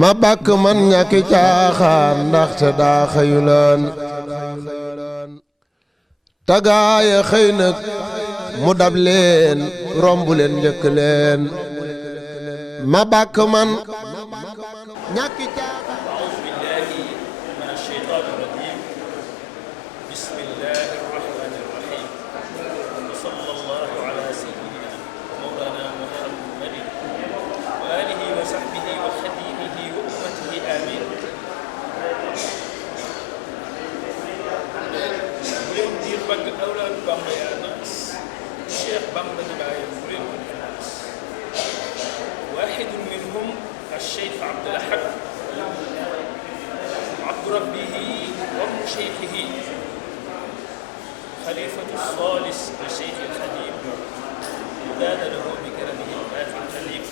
ma bàkk man ñàkki caaxaan ndaxte daa xëyuloon tagaaya xëy nag mu dab leen romb leen njëkk leen ma bàkk man ñàkki caaxaan واحد منهم الشيخ عبد الأحد عبد ربه وابن شيخه خليفة الثالث للشيخ الخليل زاد له بكرمه الباقي الخليل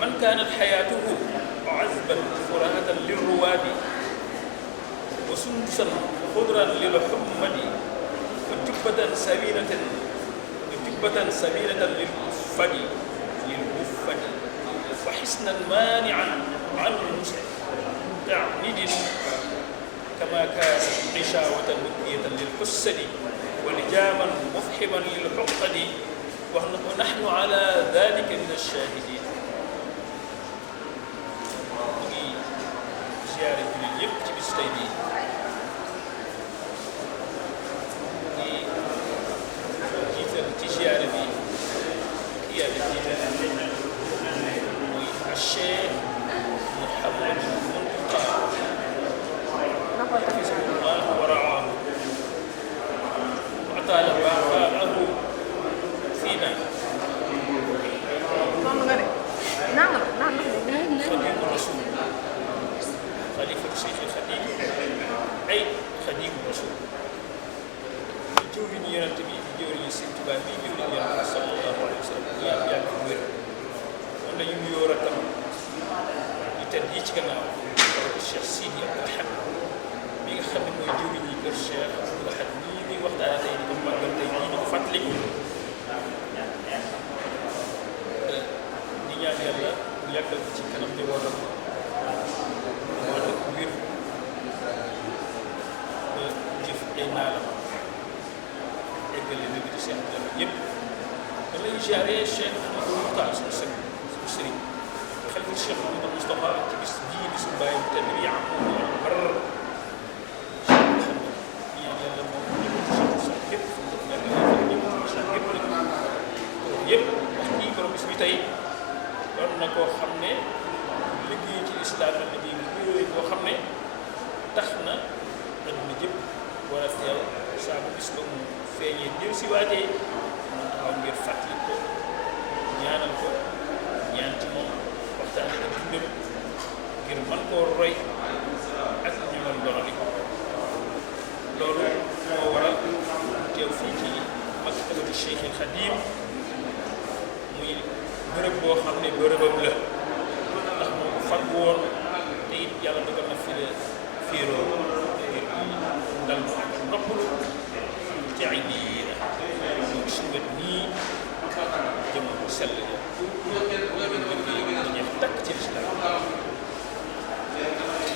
من كانت حياته عذبا فرهة للرواد وسندسا خضرا للحمد وجبة سبيلة للفد وحسنا مانعا عن مستعمد كما كان غشاوة مدية للحسد ولجاما مفحما للحقد ونحن على ذلك من الشاهدين. زيارة اليوم تبستيني الشيخ محمد المنتقى حفظه الله ورعاه وأطال بقاءه فينا. خديم الرسول خليفة الشيخ الخديم أي خديم الرسول جوري ينتمي جوري سنتبه جوري صلى الله عليه وسلم يا كبير wala yu mu yor akam yu tedd yi ci gannaaw Cheikh Sidi Abdou Ahad mi nga xam ne mooy jëriñ yi kër Cheikh Abdou Ahad nii muy waxtaan tey di ko màggal tey nii di ko fàttaliku di ñaan yàlla mu yàggal ci kanam di wootam moo tax mbir ba jëf ay naalam eggale na bi di seen dama yëpp da lay jaare Cheikh Amadou Moukhtar suñu sëñ sëriñ xalifa Cheikh Mouhamadou Moustapha ci bis bii bisu bàyyi te bi yàqu bar ñaan yàlla moom ñëpp sax képp yëpp wax kii borom bis bi tey doon na koo xam ne liggéey ci islam la liggéey bu boo xam ne tax na adduna jëpp war a teew saa bu bis ba mu feeñee jël si waajee mu taxaw ngir fàttali ko ñaanal ko ñaan ci moom waxtaan ak dundam ngir mën koo roy ak ñu mën donali loolu moo waral teew fii ci maktabatu Cheikh al Khadim muy bërëb boo xam ne bërëbam la ndax moo ko fag woon te it yàlla dogal na fi la féeroo ngir dal mu ak noppalu ci ay nii la ñu gis nga nii jëm bu sell ñeex takk ci lislaam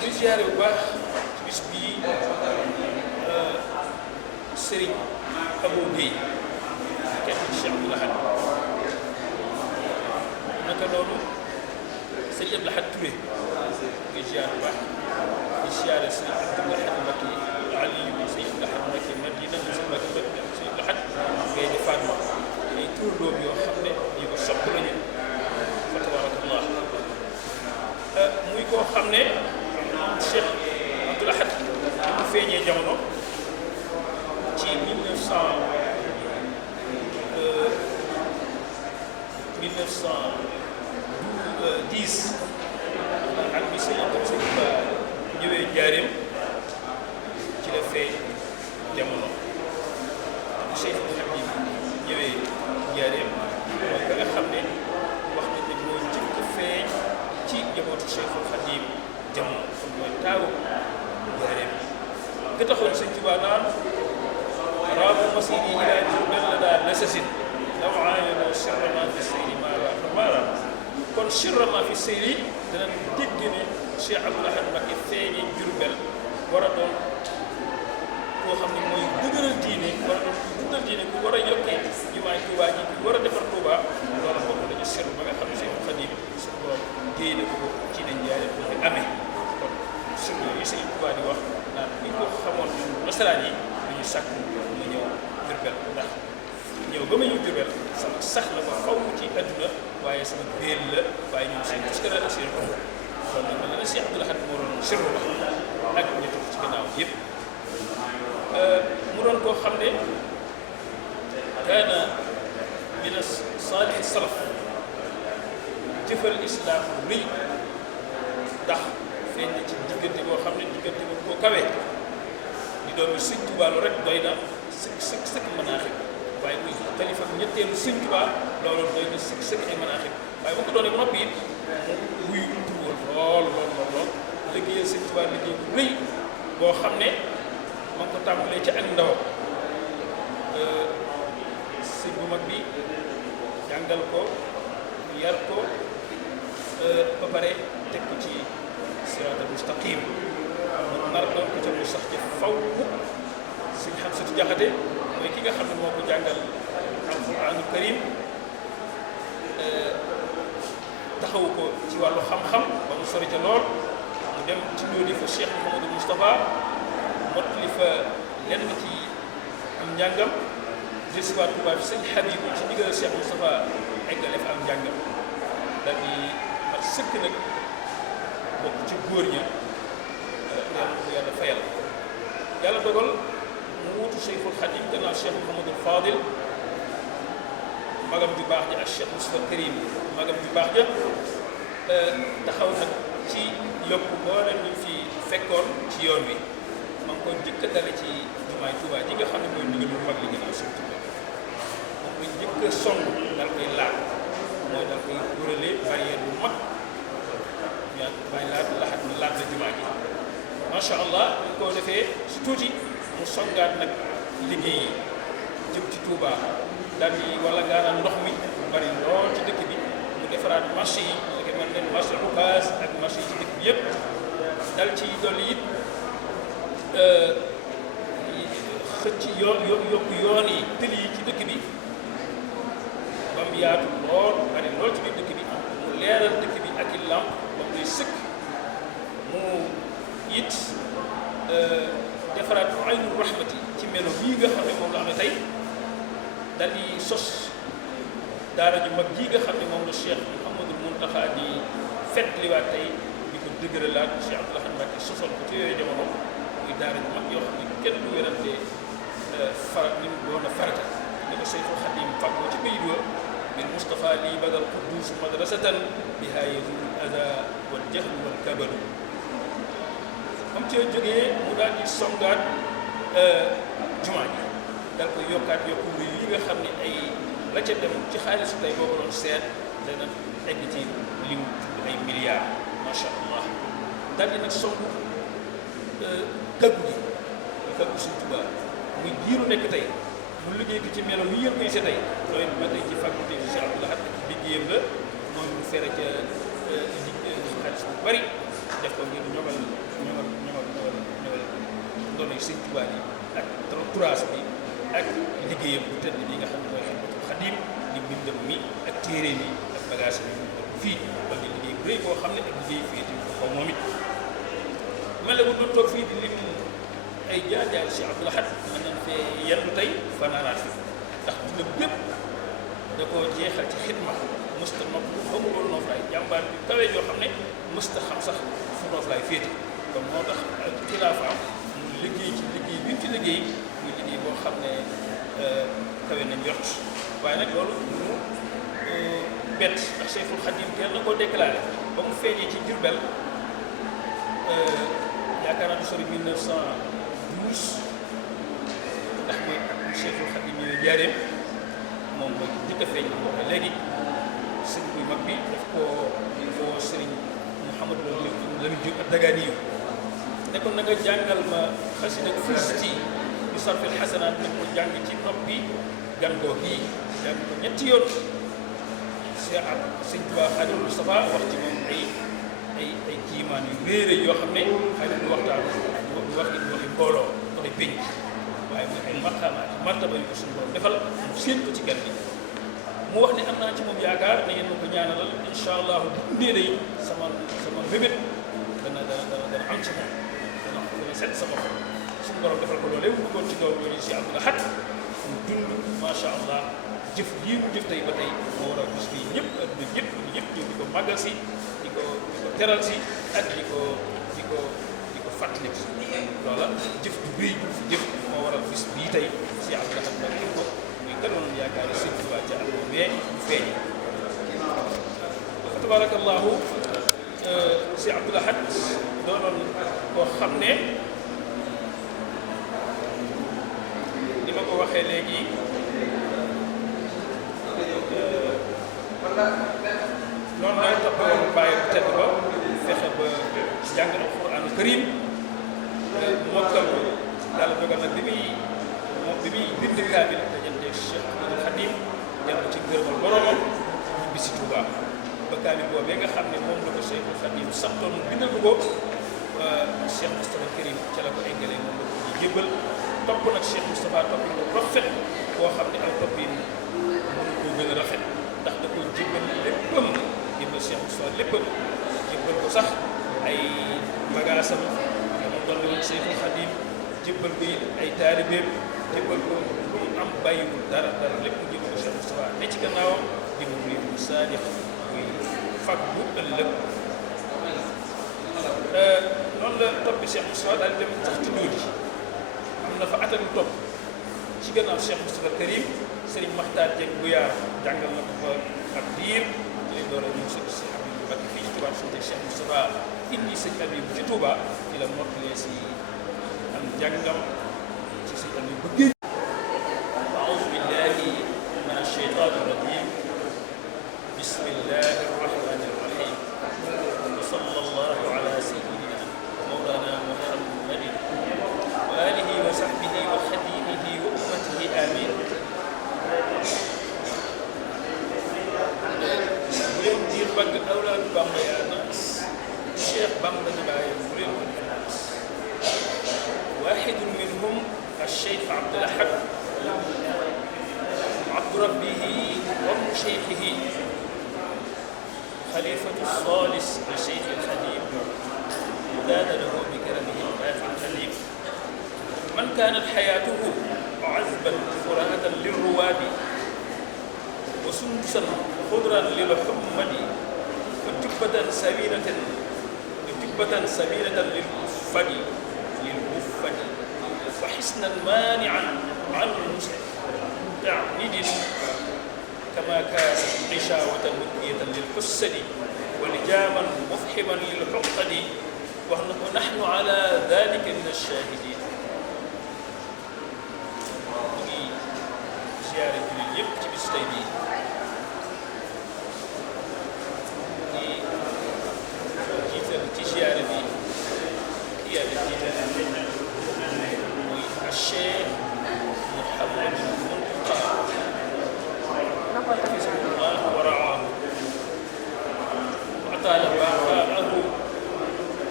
ñu ziyaare bu baax ci bis bii Sëriñ Abou Guèye kenn ci Cheikh Abdou Ahad naka noonu Sëriñ Abdou Ahad Touré nga ziyaare bu baax di ziyaare Sëriñ Abdou Ahad Mbacké Aliou Sëriñ Abdou Ahad Mbacké Madina Sëriñ Abdou Ahad ngay di Fatma ay turloom yoo xam ne ñu ko sopp lañu fa tabarakallah muy koo xam ne Cheikh Abdou Ahad mu feeñee jamono ci 1910 ak bi sëñ Ba ñëwee Njaaréem ci la feeñ jamono bu Cheikh Khadim ñëwee Njaaréem mooy ka nga xam ne wax nañ ne moo njëkk feeñ ci njabootu Cheikh Khadim jamono kon mooy taawu Njaaréem nga taxoon sëñ Tuubaa naan raabu masiri ilaa Jurbel la daa nasasin law aayano sirra ma fi seyri maara kon sirra ma fi seyri dana dégg ne Cheikh Abdoul Ahad Mbacké feeñee Jurbel war a doon koo xam ne mooy dëgëral diine war a doon ku dundal diine ku war a yokkee jumaay Tuubaa ji ku war a defar Tuubaa loolu bokk nañu seetlu ba nga xam ne Seexul Xadiim suñu borom géey na ko ci ne njaay ko fi amee kon surtout yi Sëñ Tuubaa di wax naan bu ñu ko xamoon ñun nasaraan yi duñu sàkk mu ñëw Jurbel ndax ñëw ba ma ñëw Jurbel sama sax la ko faw ci adduna waaye sama béel la waaye ñoom seen parce que la seen kon nag mel na ne Cheikh Abdoul Ahad moo doon sirru wax ak ñu toog ci gannaaw yëpp mu doon koo xam ne kaana min saalih salaf jëfal islam rëy ndax feeñ na ci diggante boo xam ne diggante bu ko kawee di doomi Sëñ Tuubaa lu rek doy na sëkk manaaxib waaye muy xalifa ñetteelu Sëñ Tuubaa loolu doy na sëkk ay manaaxib waaye bu ko doonee ba noppi it mu wuyu tuwoon lool liggéeyal Sëñ Tuubaa liggéey bu rëy boo xam ne ma ngi ko tàmbalee ci ak ndaw sëñ bu mag bi jàngal ko yar ko ba pare teg ko ci siraatal mustaqim mu nar doon ko ca mu sax ci faw sëñ Xamsatu Jaxate mooy ki nga xam ne moo ko jàngal alquraanul karim taxawu ko ci wàllu xam-xam ba mu sori ca lool mu dem ci loolu fa Cheikh Mouhamadou Moustapha mottali fa lenn ci am njàngam jësiwaat Tuubaa bi sëñ Habib ci ndigal Cheikh Moustapha eggale fa am njàngam daal di mat sëkk nag bokk ci góor ña yàlla ko yàlla fayal yàlla dogal mu wutu Cheikhul Khadim gannaaw Cheikh Mouhamadou Fadil magam ju baax ja ak Cheikh Moustapha Karim magam ju baax ja taxaw nag ci yokk mboolem ñu fi fekkoon ci yoon wi ma ngi ko njëkk a dale ci jumaay Tuubaa ji nga xam ne mooy ndigal lu mag li gannaaw Sëñ Tuubaa moom koy njëkk a song dal koy laal mooy dal koy wërale barrière bu mag ñaa bàyyi laat la jumaa ji macha allah ñu ko defee si tuuti mu songaat nag liggéey yi jëm ci Tuubaa daal di wala ngaanaan ndox mi bari lool ci dëkk bi mu defaraat marché yi li mel ne marché Ocass ak marché yi ci dëkk bi yëpp dal ci dolli it xëcc yokk yoon yi tëli yi ci dëkk bi ba mu yaatu lool bari lool ci biir dëkk bi mu leeral dëkk bi ak i làmp ba mu lay sëkk mu it defaraat aynu rahmati ci melo bii nga xam ne moom la amee tey dal di sos daara ju mag jii nga xam ne moom la Cheikh Mouhamadou Mountakha di fetliwaat tey di ko dëgëralaat Cheikh Abdoul Ahad Mbacké sosoon ko ci yooyu jamono muy daara ju mag yoo xam ne kenn du wérante farat ni mu doon a farata ne ko Cheikhul Khadim fàggoo ci bayit wa min Moustapha lii badal quddus madrasatan biha yazul ada wal jahlu wal kabadu am ci jógee mu daal di songaat jumaa ji dal ko yokkaat yokku yi nga xam ne ay la ca dem ci xaalisu tey boo ko doon seet dana egg ci lim ay milliards macha allah daal di nag songu kaggu gi kaggu Sëñ Tuubaa muy diiru nekk tey mu liggéey ko ci melo mi yëpp koy see tey loolu ba tey ci faculté bi Cheikh Abdoul Ahad liggéeyam la moom mu fere ca xaalis bu bari def ko ngir ñoŋal ndono Sëñ Tuubaa yi ak turaas bi ak liggéeyam bu tëdd bi nga xam ne mooy Xidmatul Xadim di mbindam mi ak téere mi ak bagage bi mu fii ba di liggéey bu rëy boo xam ne ak liggéey fii tamit ko moom it mel ne bu doon toog fii di lim ay jaar-jaar Cheikh Abdoul Ahad mën nañ fee yendu tey fanaanaat fi ndax dina bépp da koo jeexal ci xidma mësta nopp ba mu doon nooflaay jàmbaar bi kawee yoo xam ne mësta xam sax fu nooflaay féete kon moo tax xilaafaam mu liggéey ci liggéey bi mu ci liggéey muy liggéey boo xam ne kawe nañ jot waaye nag loolu mu bett ndax Cheikhul Khadim teel na koo déclaré ba mu feeñee ci Jurbel yaakaar naa du sori 1912 ndax mooy Cheikhul Khadim ñëwee Njaaréem moom mooy njëkk a feeñ boo xam léegi sëñ bu mag bi daf koo sëriñ Mouhamadou Lamine Diop ak Dagani yu ne ko na nga jàngal ma xasida fusti bi sarfil xasanaat ne ko jàng ci noppi gandoo gii jàng ko ñetti yoon Cheikh Sëñ Tuubaa Xaadimu Mustafaa wax ci moom ay ay kiimaan yu réere yoo xam ne xëy na du waxtaan du waxi mbooloo waxi pénc waaye mooy ay martaba yu ko suñu borom defal mu séen ko ci gan bi mu wax ne am naa ci moom yaakaar na ngeen ma ko ñaanalal incha allahu bu ndee day sama bébét dana am ci moom dana set sama xol suñu borom defal ko loolee mu bëggoon ci doom yooyu si Abdul Ahad mu dund macha allah jëf lii mu jëf tey ba tey moo waral bis bi ñëpp adduna ñëpp ñëw di ko màggal si di ko teral si ak di ko fàttali loola jëf ju rëy ju fi jëf moo waral bis bii tey si Abdul Ahad nag ko muy gënoon yaakaar ne sëñ Tuubaa ca at boobee mu feeñee fa tabarakallahu si Abdul Ahad doonoon koo xam ne ni ma ko waxee léegi noonu lay toppee woon bàyyi bu tedd ba fexe ba jàng alxuraanu karim mokkal ko yàlla dogal nag bi muy bind kaamil dajante Cheikh Ahmadul Khadim dem ci ngërëmal boromam bi si Touba ba kaamil boobee nga xam ne moom la ko Cheikhul Khadim santoon mu bindal ko Cheikh Moustapha Karim ca la ko eggalee moom la ko ñu jébbal topp nag Cheikh Moustapha topp ko rafet boo xam ne ay topp yi mënu koo gën a rafet ndax da koy jébbal léppam jébbal Cheikh Moustapha léppam jébbal ko sax ay bagaasam dama doon woon Cheikhul Khadim jébbal ko ay taalibeem jébbal ko lu mu am bàyyiwul dara lépp mu jébbal ko Cheikh Moustapha ne ci gannaawam di mu muy saadix muy fag bu ëllëg noonu la toppi Cheikh Moustapha daal dem sax ci dóor yi am na fa atam topp ci gannaaw Cheikh Moustapha Karim Serigne Makhtar Dieng bu yaar jàngal na ko fa ak diir ci lañ door a ñëw sëñ si Habib Mbacké fii ci Touba sante Cheikh Moustapha indi sëñ Habib ci Touba ci la mottalee si am njàngam ci sëñ Habib ba géej aoudu billahi min asheytani irrajim bismillahi arrahmani irrahim wa sallallahu ala sayyidina mawlana muhammadin wa alihi wa sahbihi wa xadimihi wa ummatihi amin bu leen diir bagg awlaadu Bamba yaa naas Cheikh Bamba di bàyyam bu leen ko def naas waaxidun minhum الشيخ عبد الأحد عبد ربه وابن شيخه خليفة الثالث لشيخ الخديم زاد له بكرمه الباقي الكريم من كانت حياته عذبا فرهة للرواد وسندسا خضرا للحمد وجبة سمينة للكفد وحسنا مانعا عن مستعبد كما كان غشاوة مدنية للحسد ولجاما مفحما للحقد ونحن على ذلك من الشاهدين. زيارة اليوم تبستيني زيارة الشيخ محمد المنتقى حفظه الله ورعاه وأطال بقاءه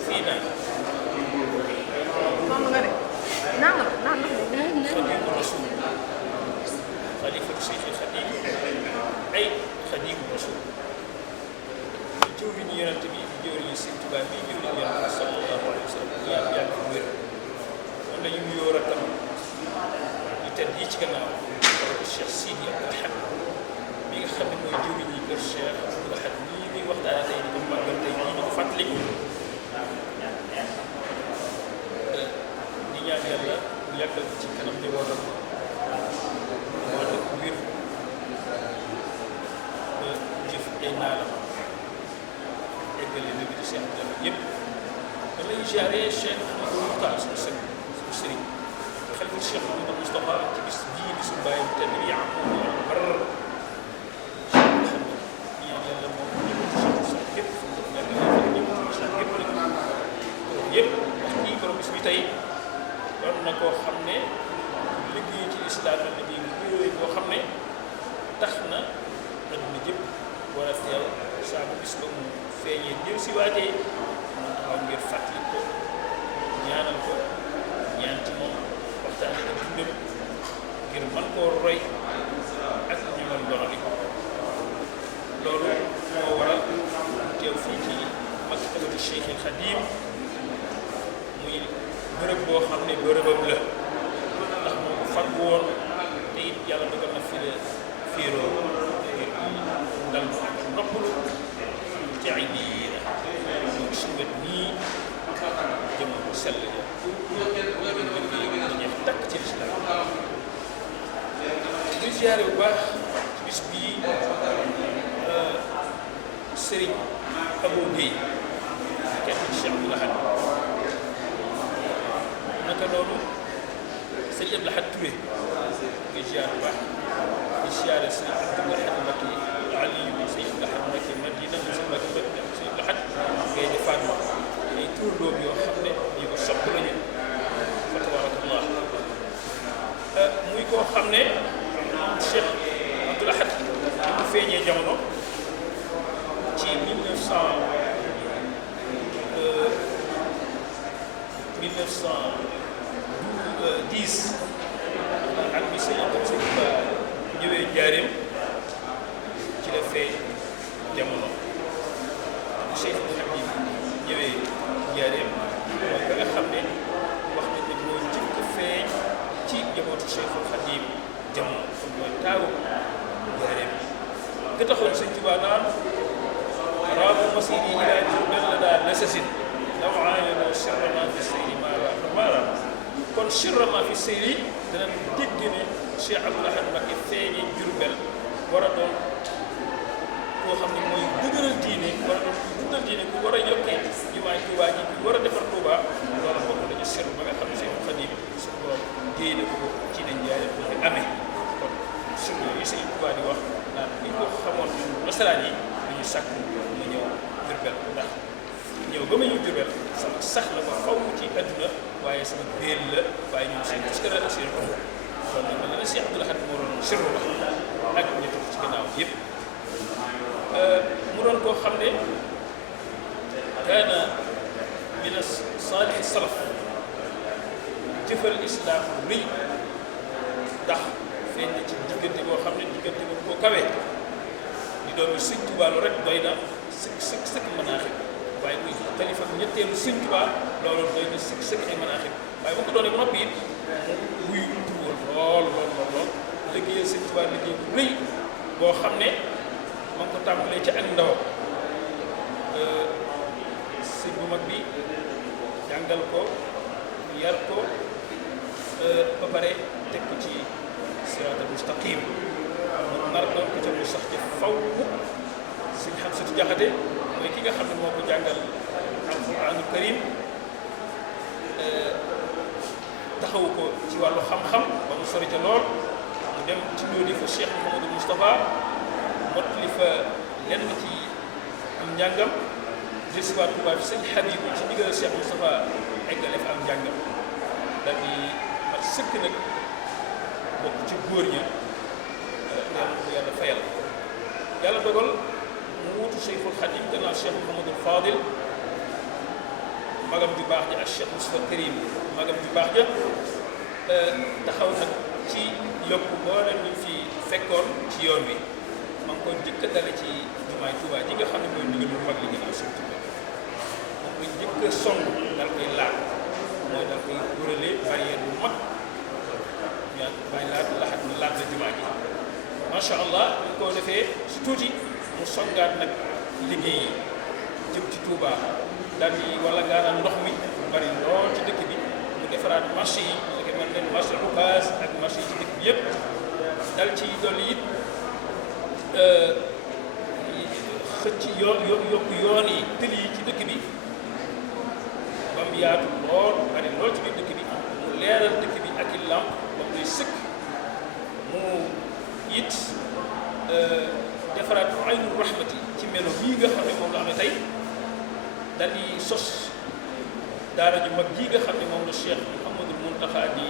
فينا. خديم الرسول خليفة الشيخ الخديم أي خديم الرسول جوري ينتمي جوري سيدنا جوري صلى الله عليه وسلم يا كبير wala yu mu yor tam yu tedd yi ci gannaaw Cheikh Sidi Abdul Ahad mi nga xam ne mooy jëwriñ ñi kër Cheikh Abdul Ahad nii muy waxtaane tey di ko màggal tey nii di ko fàttaliku di ñaan yàlla mu yàggal ci kanam di wootam moo dëkk wér ba jëf ay naalam eggale na bi di Cheikh Abdul Ahad yëpp da lay jaaree Cheikh Ahmadou Moukhtar suñu sëñ sëriñ xalifa Cheikh Mouhamadou Moustapha ci bis bii bisu bàyyi te ni muy amoon bar xam ne ñaan yàlla moom ñëpp ci Cheikh képp yàlla ñëpp ci Cheikh képp nag yëpp wax nii borom bis bi tey doon na koo xam ne liggéey ci islam la liggéey bu yooyu boo xam ne tax na adduna jëpp war a teew saa bu bis ba mu feeñee jël si waatee mu taxaw ngir fàttali ko ñaanal ko ñaan ci moom waxtaane ak dundam ngir mën koo roy ak ñu mën donali loolu moo waral teew fii ci maktabatu Cheikh al Khadim muy bërëb boo xam ne bërëbam la ndax moo ko fag woon te it yàlla dogal na fi la féeroo ngir dal mu ak noppalu ci ay diina ñoo gis nga nii jëm bu sell la ñeex takk ci lislaam ñuy ziyaare bu baax ci bis bii Sëriñ Abou Guèye kenn ci Cheikh Abdou Lahad naka noonu Sëriñ Abdou Lahad Touré ngay ziyaar bu baax di ziyaare Sëriñ Abdou Lahad Mbacké Aliou Sëriñ Abdou Lahad Mbacké Madina Sëriñ Mbacké Madina Sëriñ Abdou Lahad ngay defaat ma ay tur doom yoo xam ne ñu ko sopp lañu fa tabarakallah muy koo xam ne Cheikh Abdou Lahad bu feeñee jamono ci 1910 ak bi sëñ Abdou Ba ñëwee Njaaréem ci la feeñ jamono bu Cheikh Khadim ñëwee Njaaréem mooy ka nga xam ne wax nañ ne moo njëkk feeñ ci njabootu Cheikh Khadim jamono kon mooy taawu Njaaréem nga taxoon sëñ Tuubaa naan raamu masiri ilaa Jurbel la daa nasasin law aayano sirra ma fi seyri maara kon sirra ma fi seyri dana dégg ne Cheikh Abdou Lahad Mbacké feeñee Jurbel war a doon koo xam ne mooy dëgëral diine war a doon ku dundal diine ku war a yokkee jumaay Tuubaa ji ku war a defar Tuubaa loolu bokk nañu sirr ba nga xam ne Cheikh Khadim suñu borom géey na ko ci ne njaay ko fi amee kon sirr yooyu Sëñ Tuubaa di wax naan bu ñu ko xamoon nasaraan yi dañu sàkk mu ñëw Jurbel ndax ñëw ba ma ñëw Jurbel sama sax la ko faw ci adduna waaye sama béel la waaye ñoom seen puskara ak seen oxu kon nag mel na ne Cheikh Abdou Lahad moo doon sirru wax ak ñu topp ci gannaaw yëpp mu doon koo xam ne kaana min saalih salaf jëfal islam rëy ndax feeñ na ci diggante boo xam ne diggante boobu koo kawee di doon Sëñ Tuubaa lu rek doy na sëkk manaaxib waaye muy xalifa ñetteelu Sëñ Tuubaa loolu doy na sëkk ay manaaxib waaye bu ko doonee noppi it mu wuyu tuwoon lool liggéeyal Sëñ Tuubaa liggéey bu rëy boo xam ne ma ngi ko tàmbalee ci ak ndaw sëñ bu mag bi jàngal ko yar ko ba pare teg ko ci siraatal mustaqim mu nar doon ko ca mu sax ci faw sëñ Xamsatu Jaxate mooy ki nga xam ne moo ko jàngal alquraanul karim taxawu ko ci wàllu xam-xam ba mu sori ca lool mu dem ci loolu fa Cheikh Mouhamadou Moustapha mottali fa lenn ci am njàngam jësiwaat Tuubaa fi sëñ Habib ci ndigal Cheikh Moustapha eggale fa am njàngam daal di mat sëkk nag bokk ci góor ña yàlla ko yàlla fayal yàlla dogal mu wutu Cheikhul Khadim gannaaw Cheikh Mouhamadou Fadil magam ju baax ja ak Cheikh Moustapha Karim magam ju baax ja taxaw nag ci yokk mboolem ñu fi fekkoon ci yoon wi ma ngi ko njëkk a dale ci jumaay Tuubaa ji nga xam ne mooy ndigal lu mag li gannaaw Sëñ Tuubaa moom ko njëkk a song dal koy laaj mooy dal koy wërale barrière bu mag ñaan bàyyi laaj la jumaa ji macha allah ñu ko defee si tuuti mu songaat nag liggéey yi jëm ci Touba daal di wala gaanal ndox mi bari lool ci dëkk bi mu defaraat marché yi li ko mel ne marché Ocass ak marché yi ci dëkk bi yëpp dal ci dolli it xëcc yokk yoon yi tëli yi ci dëkk bi ba mu yaatu lool bari lool ci biir dëkk bi mu leeral dëkk bi ak i lamp ba mu lay sëkk mu it defaraat aynul rahmati ci melo bii nga xam ne moom la amee tey dal di sos daara ju mag jii nga xam ne moom la Cheikh Mouhamadou Mountakha di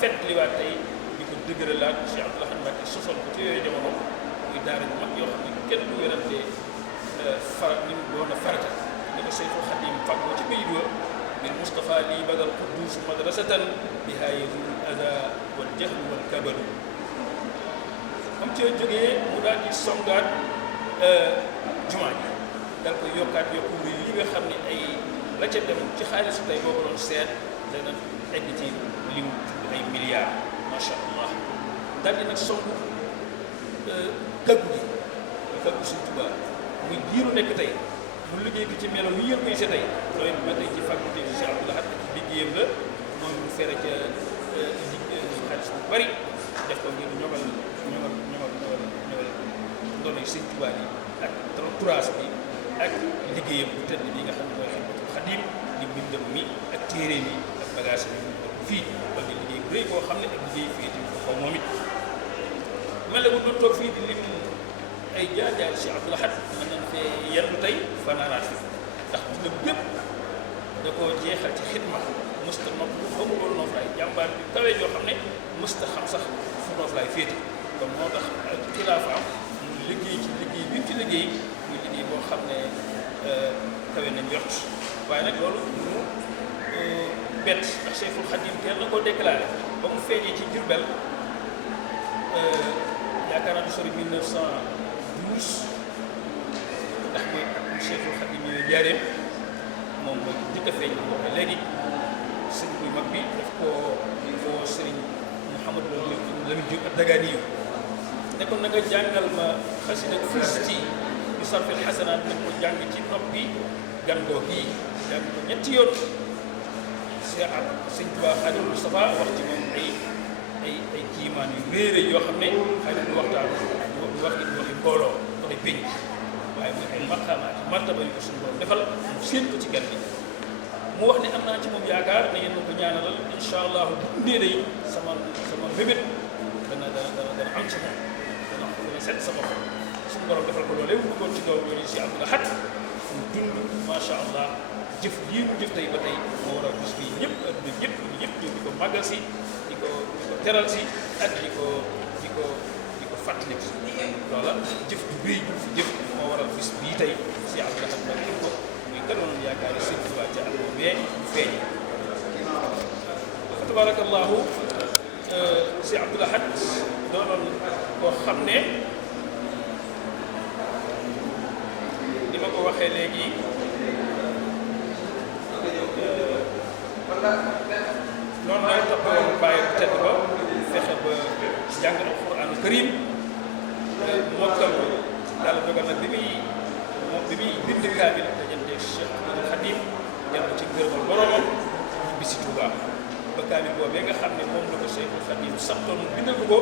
fetliwaat tey di ko dëgëralaat Cheikh Abdou Lahad Mbacké sosoon ko ci yooyu jamono muy daara ju mag yoo xam ne kenn du werante farat ni mu doon a farata ni ko Seexul Xadiim fàggoo ci bayit wa bil Mustafa lii badal quddus madrasatan biha yazul ada wal jahlu wal kabadu am ci jógee mu daal di songaat jumaa ji dal ko yokkaat yokku yi nga xam ne ay la ca dem ci xaalisu tey boo ko doon seet dana egg ci lim ay milliards macha allah daal di nag songu kaggu gi kaggu Sëñ Tuubaa muy diiru nekk tey mu liggéey ko ci melo mi yéen koy se tey loolu ba tey ci faculté bi Cheikh Abdoul Ahad liggéeyam la moom mu fere ca xaalis bu bari def ko ngir ñogal ndonoy Sëñ Tuubaa yi ak turaas bi ak liggéeyam bu tëdd bi nga xam ne mooy Xidmatul Xadiim di mbindam mi ak téere mi ak bagage bi mu fii ba di liggéey bu rëy boo xam ne ak liggéey fii di ko xaw moom it mel ne bu doon toog fii di lim ay jaar-jaar Cheikh Abdoul Ahad mën nañ fee yendu tey fanaanaat fi ndax dina bépp da koo jeexal ci xidma mësta nopp lu xamul woon nooflaay jàmbaar bi kawe yoo xam ne mësta xam sax fu nooflaay féete kon moo tax xilaafaam mu liggéey ci liggéey bi mu ci liggéey muy liggéey boo xam ne kawe nañ jot waaye nag loolu mu bett ndax Cheikhul Khadim teel na koo déclaré ba mu feeñee ci Jurbel yaakaar naa du sori 1912 ndax mooy Cheikhul Khadim ñëwee Njaaréem moom mooy njëkk a feeñ boo xam léegi sëñ bu mag bi daf koo sëriñ Mouhamadou Lamine Diop ak Dagani yu ne ko na nga jàngal ma xasida fusti bi sarfil xasanaat nañ ko jàng ci noppi gandoo gii jàng ko ñetti yoon sëñ Tuubaa Xaadimu Mustafaa wax ci moom ay kiimaan yu réere yoo xam ne xëy na du waxtaan du waxi mbooloo wala pénc waaye mooy ay maqaamaat martaba yu ko suñu borom defal mu séen ko ci gan bi mu wax ne am naa ci moom yaakaar na ngeen ma ko ñaanalal incha allah bu dundee day sama bébét dana am ci moom dana set sama xol suñu borom defal ko loolee mu bëggoon ci doom yooyu si Abdoul Ahad mu dund macha allah jëf lii mu jëf tey ba tey moo waral bis bii ñëpp adduna ñëpp ñëw di ko màggal si di ko teral si ak di ko fàttali loola jëf ju rëy ju fi jëf moo waral bis bii tey si Abdoul Ahad ba def ko muy gënoon yaakaar ne Sëñ Tuubaa ca at boobee feeñe fa tabarakallahu si Abdoul Ahad doonoon koo xam ne ni ma ko waxee léegi noonu lay toppee bàyyi bu tedd ba fexe ba jàng alxuraanu karim mokkal ko yàlla dogal na bi muy bind kaamil dajanteeg Cheikh Ahmadul Khadim dem ci ngërëmal boromam ñu bisi Tuubaa ba kaamil boobee nga xam ne moom la ko Cheikhul Khadim santoon mu bindal ko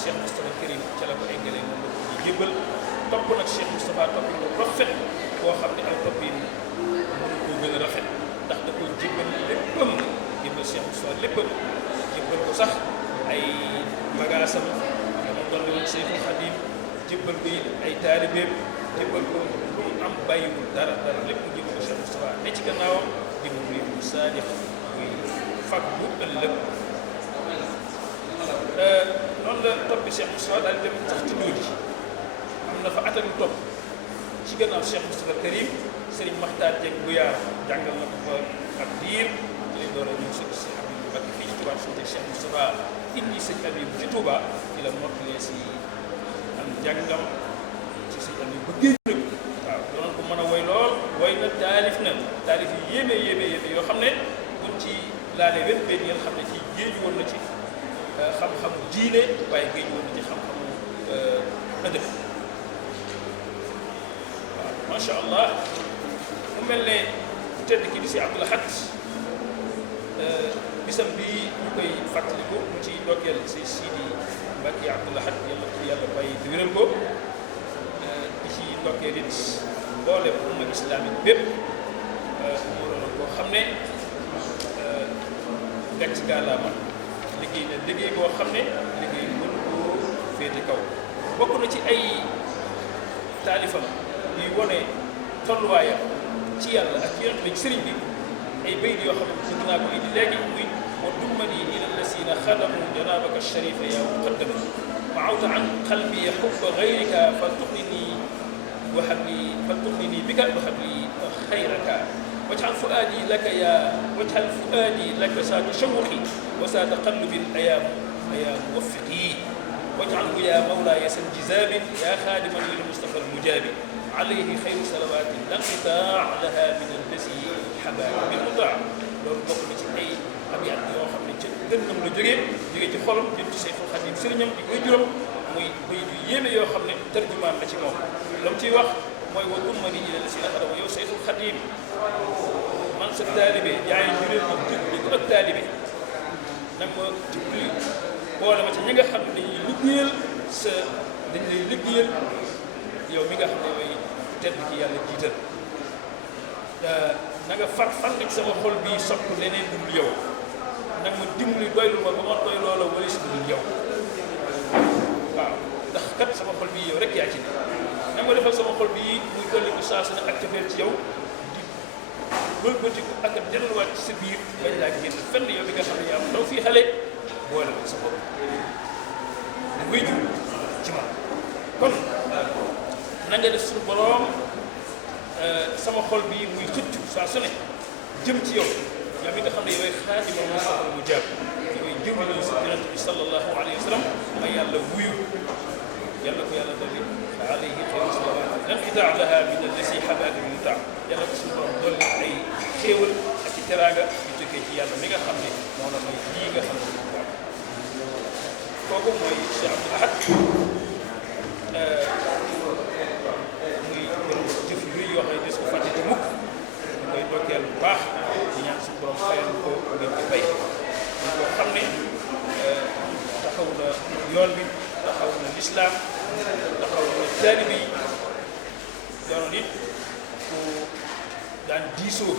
Cheikh Moustapha Karim ca la ko eggalee moom la ko ñu jébbal topp nag Cheikh Moustapha topp lu rafet boo xam ne ay topp yi mënu koo gën a rafet ndax da koy jébbal léppam jébbal Cheikh Moustapha léppam jébbal ko sax ay bagaasam dama dolli woon Cheikhul Khadim jébbal ko ay taalibeem jébbal ko lu mu am bàyyiwul dara lépp mu jébbal ko Cheikh Moustapha ne ci gannaawam di mu muy saadix muy fag bu ëllëg noonu la toppi Cheikh Moustapha daal dem sax ci dóor ji am na fa atam topp ci gannaaw Cheikh Moustapha Karim Serigne Makhtar Dieng bu yaar jàngal na ko fa ak diir lay door a ñëw sëñ si Habib bu Bakki fii ci Touba suñu Cheikh Moustapha indi sëñ Habib ci Touba ci la mottalee si am njàngam ci sëñ Habib ba géej nag waaw doon ko mën a woy lool woy na taalif yu yéeme yoo xam ne buñ ci laalee wét benn ngeen xam ne ci géeju woon na ci xam-xamu diine waaye géeju woon na ci xam-xamu ëdëb waaw macha allah mu mel ne tedd ki di si Abdoul Ahad bisam bi ñu koy fàttaliku mu ci dokkeel si Sidi Mbacke Abdoul Ahad yàlla bàyyi di wéral ko di ci dokkeel it mboolem umma islamique bépp mu doon koo xam ne gàcc gaalaama liggéey boo xam ne liggéey mënu koo féete kaw bokk na ci ay taalifam yuy wone tolluwaayam ci yàlla ak yonent bi sëriñ bi ay bayt yoo xam ne bëgg naa ko indi léegi muy wa dummani ila lasina xadamu janabaka sharifa ya muqaddam wa awta an qalbi xubba gayrika fa tuxnini وهب لي فلتغنني بك وهب لي خيرك واجعل فؤادي لك واجعل فؤادي لك ساعة تشوقي وساعة تقلب الأيام موفقي واجعله يا مولاي سنجزاب يا خادما للمصطفى المجاب عليه خير صلوات لا انقطاع لها من الذي حبا بالمطاع loolu bokk na ci ay abiyat yoo xam ne ca gënnam la jógee ci xolam jëm ci Seexul Xadiim sëriñam di koy juróom muy bay yu yéeme yoo xam ne tarjumaan la ci moom la mu ciy wax mooy wa ummani ila la si la xadama yow Seexul Xadiim man sa taalibe jaay juréel ma jëg ko ak taalibe nag ma jubli boole ma ci ñi nga xam ne dañuy liggéeyal dañ lay liggéeyal yow mi nga xam ne mooy tedd ci yàlla jiital na nga fan ci sama xol bii sopp leneen dul yow nag ma dimbali doylu ma ba ma doy loola wala si dul yow waaw ndax kat sama xol bii yow rek yaa ci ne nag ma defal sama xol bii muy dolli ko saa su ne ak cofeel ci yow di wëlbatiku ak a delluwaat ci sa biir bañ laa génn fenn yow mi nga xam ne yaa daw fii xale boole ko sa bopp da koy jur ci man kon na nga def suñu borom sama xol bi muy xëccu saa su ne jëm ci yow yaa mi nga xam ne yoway xaadima Mustafa mu jàpp yooy jëm ñu si yonent bi sallallahu alayhi wa sallam ma yàlla wuyu yàlla ko yàlla dolli alayhi xayru salawaat lan itaa laha min allasi xabaaka bi mutaa yàlla ko suñu borom dolli ay xéewal ak ci teraanga yu jógee ci yàlla mi nga xam ne moo la may lii nga xam ne kooku mooy Cheikh Abdoul Ahad muy borom jëf yu rëy yoo xam ne des ko fàtte ci mukk ñu koy dokkeel bu baax di ñaan suñu borom fayal ko ngeen di fay ñu ko xam ne taxaw na yoon bi taxaw na lislaam taxaw na taalibe yi doonoon it ku daan diisoo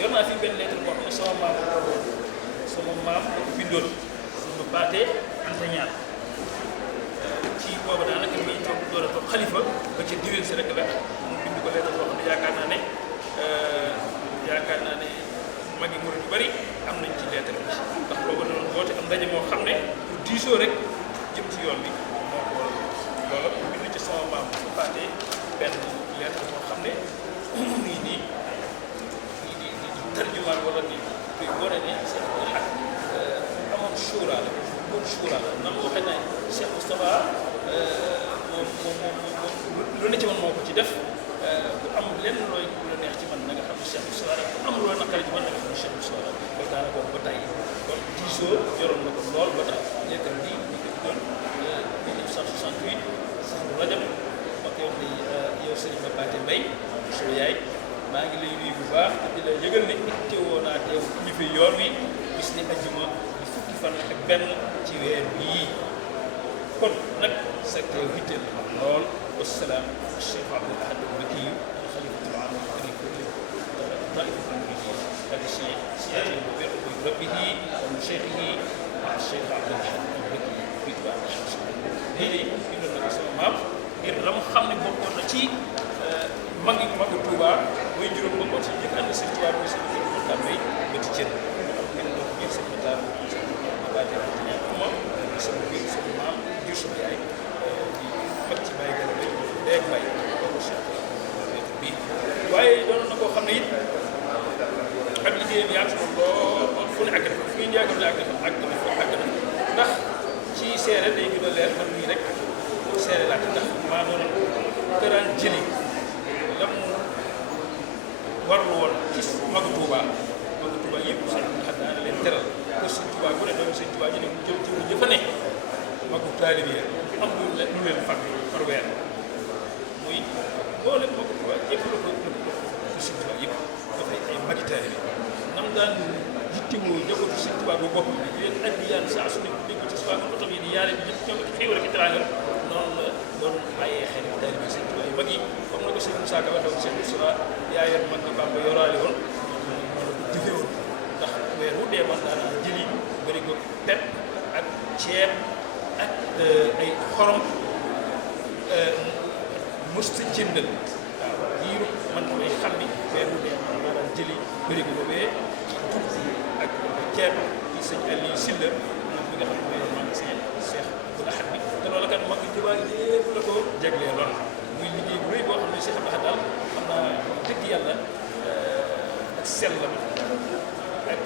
yor naa fi benn lettre boo xam ne sama maam da ko bindoon suñu baatee Anta Ñaan ci booba daanaka mi toog door a toog xalifa ba ca diwén si rek la mu bind ko lettre boo xam ne yaakaar naa ne magi murid yu bari am nañ ci lettre bi ndax booba doon woote am ndaje moo xam ne pour diisoo rek jëm ci yoon bi moo ko waral loolu bind ci sama maam su baatee benn lettre boo xam ne nii di tarjumaan wala di koy wane ne Cheikh Abdoul Ahad amoon suura la boobu suura la na ma waxee ne Cheikh Moustapha moom lu ne ci man moo ko ci def bu am lenn looy lu neex ci man na nga xam ne Cheikh Moustapha bu am looy naqari ci man na nga xam ne Cheikh Moustapha loolu daana boobu ba tey kon diisoo yoroon na ko lool ba tax lettre bi ñu ko doon 1968 sax Rajab ma koy wax ni yow Serigne Babaté Mbaye soo yaay maa ngi lay nuyu bu baax te di la yëgal ne teewoo naa teew ñu fi yoon wi gis ni ajjuma di fukki fan ak benn ci weer bii kon nag sa teew hitteel na lool wasalaam Cheikh Abdoul Ahad Mbacké xalifatul aam tariqatul muridiyya ak Cheikh Siyaatil bu wér muy rabbihi wa mu cheikhihi ak Cheikh Abdoul Ahad Mbacké bi tubaab lii de bindoon na ko sama maam ngir la mu xam ne bokkoon na ci magu Touba muy juróom bokkoon si njëkk ànd sëñ Touba muy sëñ Moussa Mbaye ba ci cër ngeen doon biir sëñ Moussa Mbaye moom sama biir sama maam jur sama yaay di mag ci Baye Gala Mbaye deeg Mbaye kooku Cheikh bii waaye doon na koo xam ne it ak liggéeyam yaa ngi lool fu ne àgg na fu ñu yàggal ne àgg na ndax ci seere day gën a leer man mii rek seere laa ci ndax maa doon këraan jëli lam warlu woon ci magu Touba yëpp sëñ Abdoul Ahad daana leen teral ko sëñ Touba bu ne doomu sëñ Touba ñu ne mu jël ci mu jëfa ne magu taalibe yi am lu leen fag par weer muy boo leen magu Touba yëpp la ko sëñ Touba yëpp dafay ay magi taalibe nam daan yittewoo njabootu sëñ Touba bu bopp bi leen addiyaan saa su ne dégg ci suba nga oto bi di yaare bi ñëpp ñoom ak xéewal ak teraanga noonu la doon bàyyee xel taalibe sëñ Touba yu mag yi comme na ko sëñ Moussa Ka waxee woon sëñ Moussa yaa yor mag ñi Bamba yoraale woon moo la ko jëfee woon ndax weer wu dee man daanaa jëli bëri ko pepp ak ceeb ak ay xorom mos ta jëndal waaw diiru man may xam ni weer wu dee man daanaa jëli bëri ko boobee ci dugub ak ceeb ci sëñ Aliou Sylla moom mi nga xam ne mooy magasin Cheikh Abdoul Ahad bi te loolu kat mag Tuubaa yépp la ko jaglee lool muy liggéey bu rëy boo xam ne Cheikh Abdou Lahad daal xam naa dëgg yàlla ak sellam ak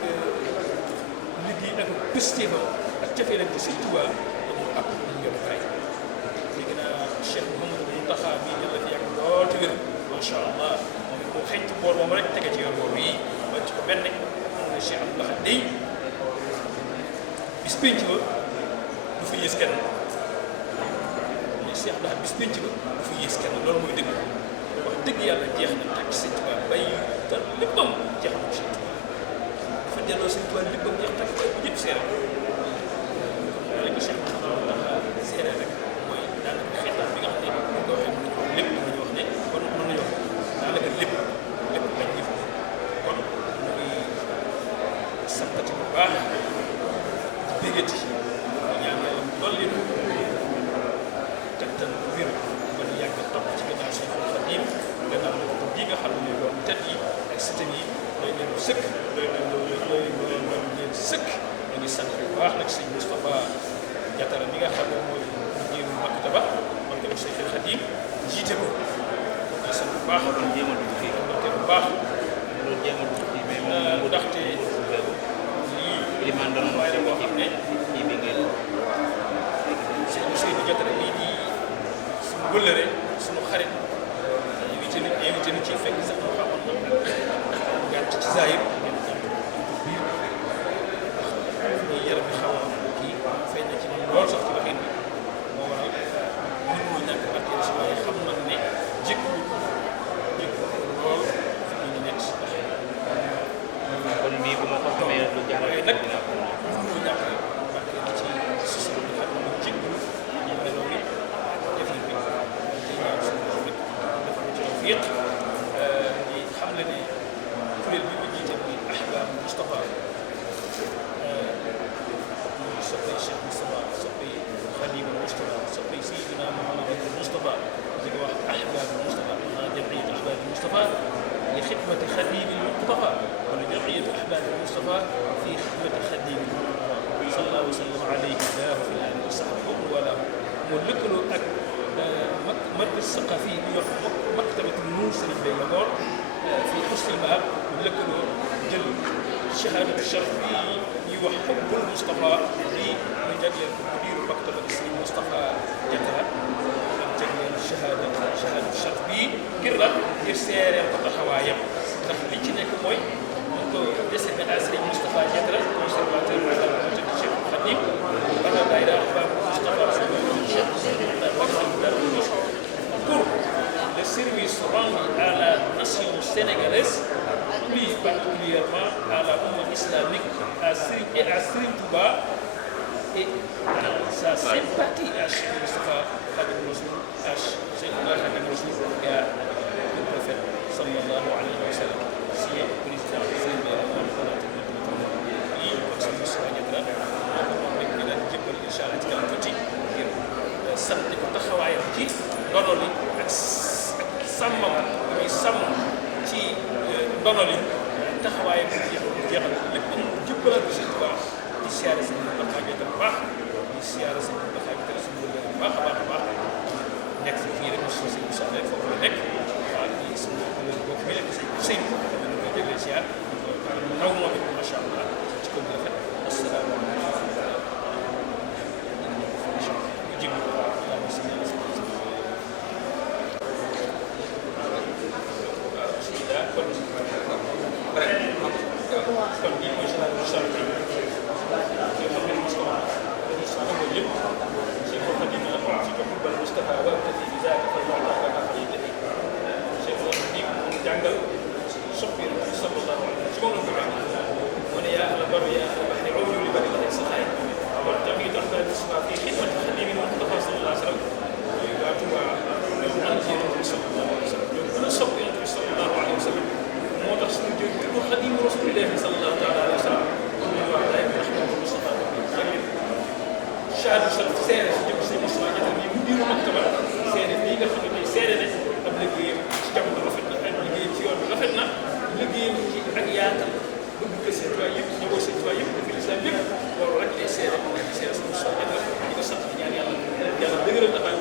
liggéey ak pëstéefam ak cafeelam ci Sëñ Tuubaa dañu ab ñu ngeen kay léegi naa Cheikh Mouhamadou Mountakha bi yàlla fi yàgg lool te wér macha allah moom it boo xëñtu boor moom rek tege ci yoon boobu yi wàcc ko benn xam ne Cheikh Abdou Lahad day bis pénc ba du fa yées kenn mais Cheikh Abdou Lahad bis pénc ba du fa yées kenn loolu mooy dëgg wax dëgg yàlla jeex na tàkk Sëñ Tuubaa bay te léppam jeex na Sëñ Tuubaa dafa delloo Sëñ Tuubaa léppam jeex tàkk bay bu ñëpp seere loolu la ko Cheikh Abdou seere rek mooy daanaka xeetam bi nga xam ne bu ko waxee mën nañu wax lépp mën nañu wax ne kon mën nañu wax daanaka lépp lañ jëf kon ñu ngi santati bu baax bégati ñaan yàlla mu dolli nu tegtal wér ba ñu yàgg topp ci gannaaw Seexul Xadiim gannaaw na bii nga xam ne doon tet yi ak sëtam yi doy leen sëkk doy leen sëkk ñu ngi sant bu baax nag sëñ Moustapha Diatara mi nga xam ne mooy jiiru maktaba Seexul Xadiim jiite ko ñu sant bu baax doon jéem a dugg fii bu baax doon jéem a dugg fii mais moom ndaxte li man doon waaye boo xam ne ñii bi ngeen Seydou Diatara lii di suñu wëllëre suñu xarit invité ni ci fekk sax moo xamoon na gàtt ci zaahir ngeen gàtt biir ndax ñi yaram bi xaw a kii feeñ na ci man lool sax ci waxin bi moo waral mën moo ñàkk barkeel si waaye xam nag ne jékku lool fi ñu nekk si ndax kon bii bu ma ko xamee lu jaar waaye nag mën moo ñàkk barkeel ci si bi xam ne jékku ñu meloo bi def yi bi ci ñaan suñu borom rek dafa ci tawfiq di xam le ne kuréel bi ma jiite muy Ahbab Moustapha muy soppay Cheikh Moustapha soppay Khadim Moustapha soppay Seydina Mouhamadou Moustapha di ko wax Ahbab Moustapha maanaam jamiyat Ahbab Moustapha li xidmati Khadim Moustapha wala jamiyat Ahbab Moustapha fi xidmati Khadim Moustapha sallallahu wa sallam alayhi wa fi alihi wa sahbihi wala moo lëkkaloo ak markaz saqafi bi wax maktabatul nuur Sëriñ Bay la ngoor fii Husnul Maab mu lëkkaloo jël shahadatu sharaf bi ñuy wax xubbul Moustapha bi ñu jagleel ko mudiru maktabat Sëriñ Moustapha Diatara ñu jagleel shahadatu sharaf bi ngir la ngir seereel ko taxawaayam ndax li ci nekk mooy ñu ko décerné à Sëriñ Moustapha Diatara conservateur de la bibliothèque du Cheikh Khadim wala daayira Ahbab Moustapha pour le service rendu à la nation sénégalaise, plus particulièrement à la Oumma islamique et à Serigne Touba et à sa sympathie à Cheikh Moustapha Khadim Rassoul, à Cheikh Khadim Rassoul et à le prophète sallallahu alayhi wa sallam. Signé président Serigne Bay yi kon Serigne Moustapha Diatara moom rek ñu daan jébbal incha allah ci kanam tuuti ngir sant ko taxawaayam ci ndono li ak sàmmam muy sàmm ci ndono li taxawaayam ci jeexal lépp mu jëbbalaat ko Sëñ Tuubaa di siyaare Sëñ Moustapha Diatara bu baax di siyaare Sëñ Moustapha Diatara suñu wëllëre bu baax a baax nekk fi fii rek si Sëñ Moussa rek foofu la nekk waaw di suñu wëllëre boobu mi nekk Sëñ Sëñ ñu koy jéglee siyaar naw moom it macha allah ci ko bu rafet asalaamaaleykum kon lii mooy charité nga xam ne Moustapha dañuy soxla loolu yëpp Cheikh Khadim ci ko Moustapha wa tati bi zaaka fa waxtaan ak ak yi defi Cheikh Khadim mu jàngal soppi sallallahu alayhi wa sallam ci moom la ko jàng mu ne yaa ahla barri yaa ahla bahri awju li bari la sa xaay kon tamit tax naa Moustapha fii xidmat Khadim Moustapha sallallahu alayhi wa sallam mooy waa Touba ñoom ànd ci Yonent bi sallallahu alayhi wa sallam ñoom gën a sopp Yonent bi sallallahu alayhi wa sallam moo tax suñu jël tudd Xaadimu Rasuulillaahi sallallahu taala alayhi wa sallam comme ni ñu wax daay Ahmadu Moustapha Chadu Sharaf seere si jëm si Moustapha Diatara yi mu biiru maktaba seere bii nga xam ne tey seere ne ab liggéeyam ci jamono rafet na ak liggéeyam ci yoon bi rafet na liggéeyam ci ak yaatal bëgg ko Sëñ Tuubaa yëpp ñëwoo Sëñ Tuubaa yëpp dafa lislaam yëpp loolu rek lay seere di seere si Moustapha Diatara di ko sant di ñaan yàlla dëgëral taxawaay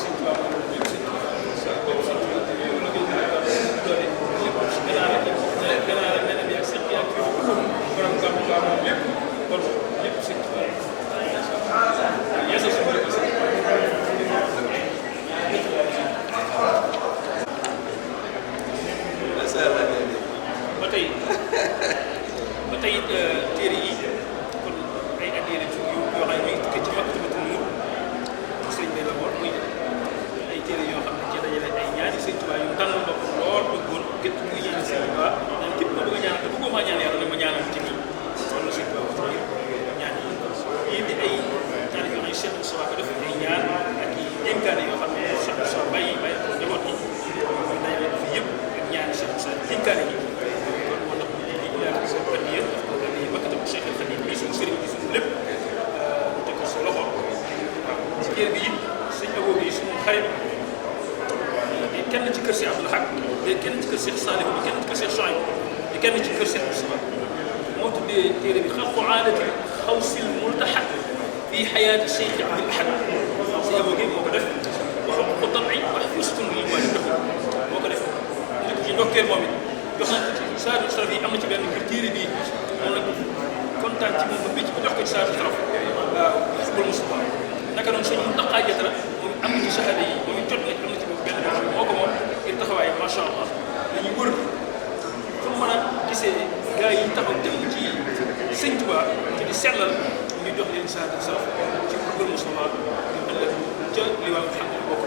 Sëñ Tuubaa moom lépp Sëñ Tuubaa lépp Sëñ Tuubaa yow la doole lépp gannaaw rek neneen yaa seq yaa kii borom gàmmu gàmmu moom lépp kon lépp Sëñ Tuubaa yeesal suñu lépp Sëñ ba tey téere yi kon ay addiya ci yoo xam ne ñu ngi tukkee ci Maktabul Nuur sëñ bi la woon muy ay téere yoo xam ne ci dajale ay ñaani Sëñ Tuubaa yu tànnal bopp lool bëggoon gépp mu ngi ñaan Sëñ Tuubaa naan képp ko bëgg a ñaanal te bëggoo maa ñaan yàlla ne ma ñaanal ci nii loolu la Sëñ Tuubaa wax ci biir ñaan yi yéen di ay ñaan yoo xam ne Cheikh Moussa ko def ay ñaan ak i dénkaane yoo xam ne Cheikh Moussa bàyyi ko njaboot yi kon dajale fi yëpp ak ñaani Cheikh Moussa dénkaane yi Maktabul Cheikhul Khadim bi suñu sëriñ bi suñu lépp mu teg ko sa loxo ci kër bi it sëñ Abo bi suñu xarit di kenn ci kër Cheikh Abdoul Ahad di kenn ci kër Cheikh Saliou di kenn ci kër Cheikh Chouaïb di kenn ci kër Cheikh Moustapha moo tuddee téere bi xalqu aadati xawsil multahat fii xayaati Cheikh Abdoul Ahad sëñ Abo bi moo ko def waxam ko tabi wax fustun li mooy def moo ko def njëkk ci ndokkeel moom it jox nañ ko ci saadu saraf yi am na ci benn ngir téere bii moom nag kontaan ci moom ba bëcc ba jox ko ci saadu saraf waaw xubul Mustafa naka noonu sëñ Muntaxa Jatara moom am na ci saxaade yi moom it jot na am na ci benn boo xam ne moo ko moom ngir taxawaay macha allah dañuy wër fu mu mën a gisee gars yi taxaw dem ci Sëñ Tuubaa ci di sellal ñu jox leen saadu saraf ci xubul Mustafa ñu ëllëg ca liwaa nga xam ne bokk